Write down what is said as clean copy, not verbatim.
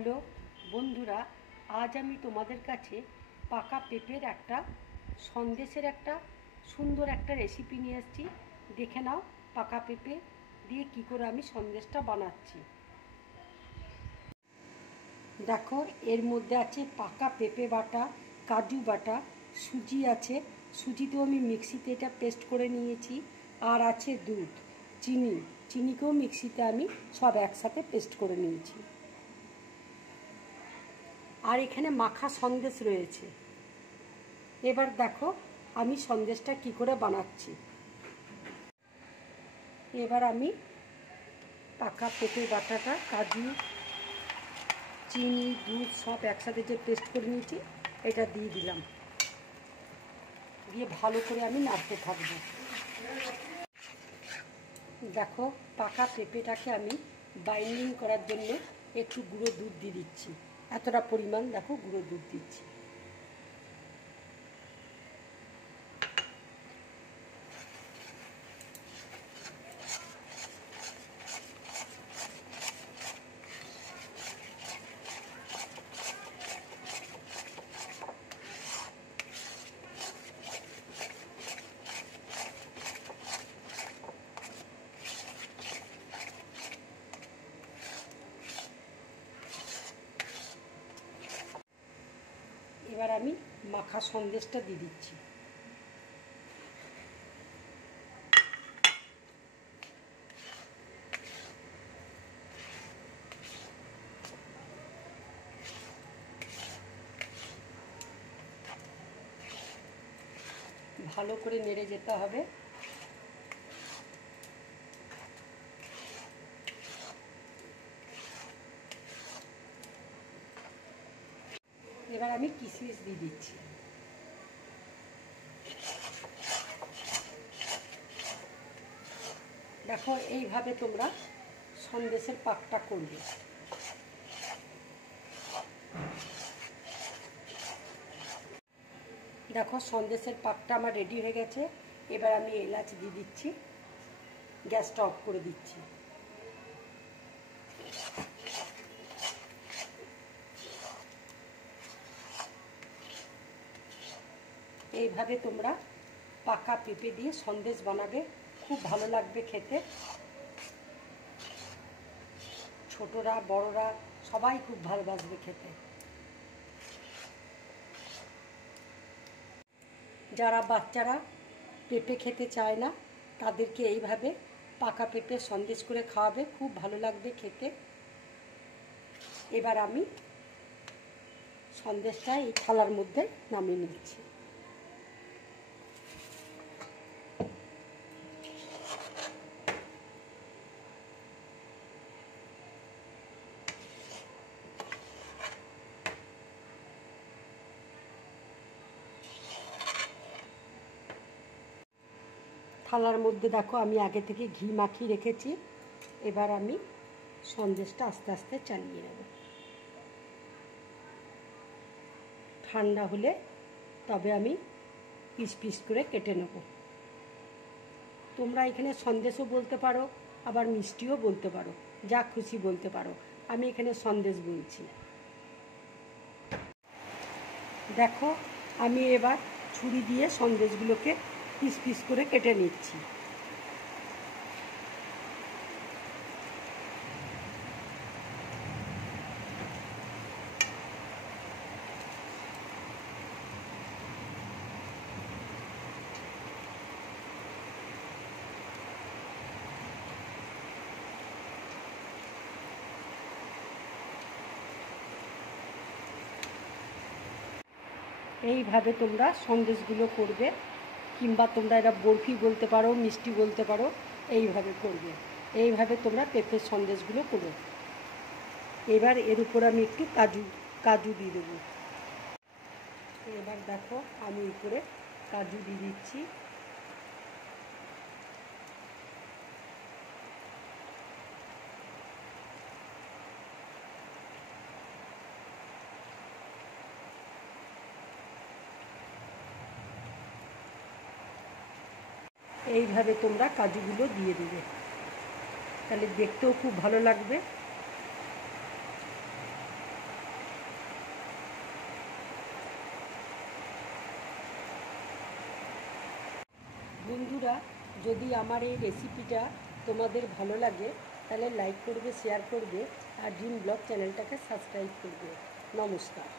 Hello বন্ধুরা, আজ আমি তোমাদের কাছে পাকা পেঁপের একটা সন্দেশের একটা সুন্দর একটা রেসিপি নিয়ে এসেছি। দেখে নাও পাকা পেঁপে দিয়ে কী করে আমি সন্দেশটা বানাচ্ছি। দেখো, এর মধ্যে আছে পাকা পেঁপে বাটা, কাজু বাটা, সুজি আছে, সুজিতেও আমি মিক্সিতে এটা পেস্ট করে নিয়েছি, আর আছে দুধ, চিনিকেও মিক্সিতে আমি সব একসাথে পেস্ট করে নিয়েছি। আর এখানে মাখা সন্দেশ রয়েছে। এবার দেখো আমি সন্দেশটা কি করে বানাচ্ছি। এবার আমি পাকা পেঁপে বাটাটা, কাজু, চিনি, দুধ সব একসাথে যে পেস্ট করে নিয়েছি এটা দিয়ে দিলাম, দিয়ে ভালো করে আমি নাড়তে থাকবো। দেখো পাকা পেঁপেটাকে আমি বাইন্ডিং করার জন্য একটু গুঁড়ো দুধ দিয়ে দিচ্ছি, এতটা পরিমাণ দেখো গুঁড়ো দুধ দিচ্ছি। এবার আমি মাখা সন্দেশটা দিয়ে দিচ্ছি। ভালো করে নেড়ে যেতে হবে। এবার আমি কিশমিশ দিয়ে দিচ্ছি। দেখো এইভাবে তোমরা সন্দেশের পাকটা করবে। দেখো সন্দেশের পাকটা আমার রেডি হয়ে গেছে। এবার আমি এলাচ দিয়ে দিচ্ছি, গ্যাসটা অফ করে দিচ্ছি। এইভাবে তোমরা পাকা পেঁপে দিয়ে সন্দেশ বানাবে, খুব ভালো লাগবে খেতে। ছোটরা বড়রা সবাই খুব ভালোবাসবে খেতে। যারা বাচ্চারা পেঁপে খেতে চায় না তাদেরকে এইভাবে পাকা পেঁপে সন্দেশ করে খাওয়াবে, খুব ভালো লাগবে খেতে। এবার আমি সন্দেশটা এই থালার মধ্যে নামিয়ে নিচ্ছি। থালার মধ্যে দেখো আমি আগে থেকে ঘি মাখিয়ে রেখেছি। এবার আমি সন্দেশটা আস্তে আস্তে চালিয়ে নেব। ঠান্ডা হলে তবে আমি পিস পিস করে কেটে নেব। তোমরা এখানে সন্দেশও বলতে পারো, আবার মিষ্টিও বলতে পারো, যা খুশি বলতে পারো। আমি এখানে সন্দেশ বলছি। দেখো আমি এবার ছুরি দিয়ে সন্দেশগুলোকে পিস পিস করে কেটে নিচ্ছি। এইভাবে তোমরা সন্দেশগুলো করবে, কিংবা তোমরা এটা বরফি বলতে পারো, মিষ্টি বলতে পারো। এইভাবে করবে, এইভাবে তোমরা পেঁপের সন্দেশগুলো করো। এবার এর উপর আমি একটু কাজু দিয়ে দেবো। এবার দেখো আমি উপরে কাজু দিয়ে দিচ্ছি। এইভাবে তোমরা কাজুগুলো দিয়ে দেবে, তাহলে দেখতেও খুব ভালো লাগবে। বন্ধুরা, যদি আমার এই রেসিপিটা তোমাদের ভালো লাগে তাহলে লাইক করবে, শেয়ার করবে আর ড্রিম ব্লগ চ্যানেলটাকে সাবস্ক্রাইব করবে। নমস্কার।